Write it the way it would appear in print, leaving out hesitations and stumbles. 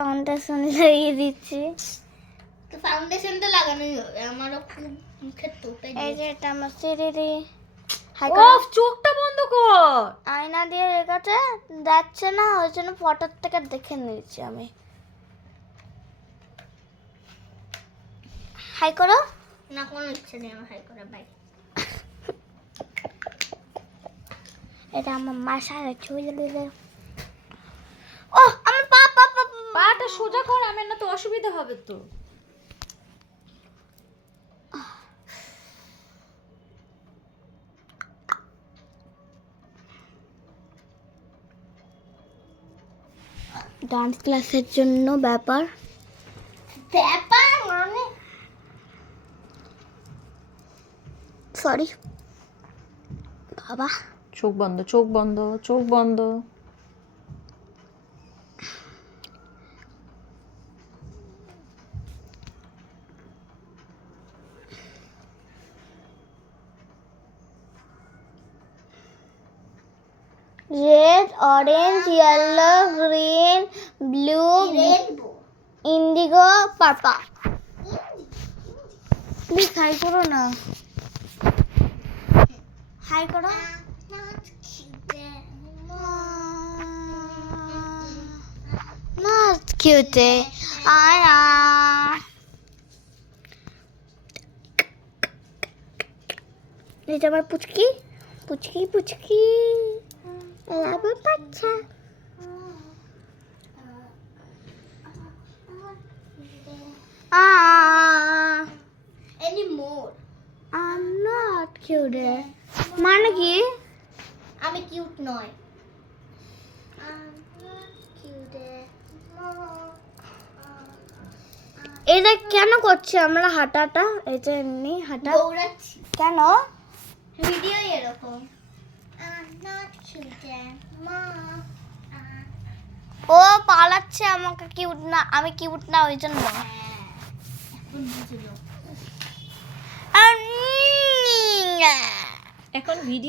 Foundation লাগিয়ে দিচ্ছি। তো ফাউন্ডেশনটা লাগানোই হবে, আমারও খুব মুখের টোপে। এই যে এটা আমার সিরিরি। ওফ, চোখটা বন্ধ কর। আয়না দিয়ে রেখেছে, যাচ্ছে না, ওই জন্য ফটোর থেকে দেখে নিয়েছি আমি। হাই করো। না, কোনো ইচ্ছে নেই আমার হাই করা, বাই। এটা আমার মা সারা ছুঁয়ে দিলে। ও আমার পা পা পা পাটা সোজা কর, আমার না তো অসুবিধা হবে তো। ডান্স ক্লাসের জন্য ব্যাপার মানে সরি বাবা। চোখ বন্ধ, চোখ বন্ধ, চোখ বন্ধ। Red, orange, yellow, green, blue, rainbow. Indigo, purple. Please hi করো না, হাই করো। Not cute. এটা আমার পুচকি পুচকি পুচকি লাভ বাচ্চা। Any more. I'm not cute. মানে কি? আমি কিউট নয়। এটা কেন করছি আমরা হাঁটাটা? এটা এমনি হাঁটা দৌড়াচ্ছি, কেন? ভিডিও এরকম। ও পালাচ্ছে, আমাকে কিউট না, আমি কিউট না ওই জন্য। এখন বুঝলো। এখন ভিডিও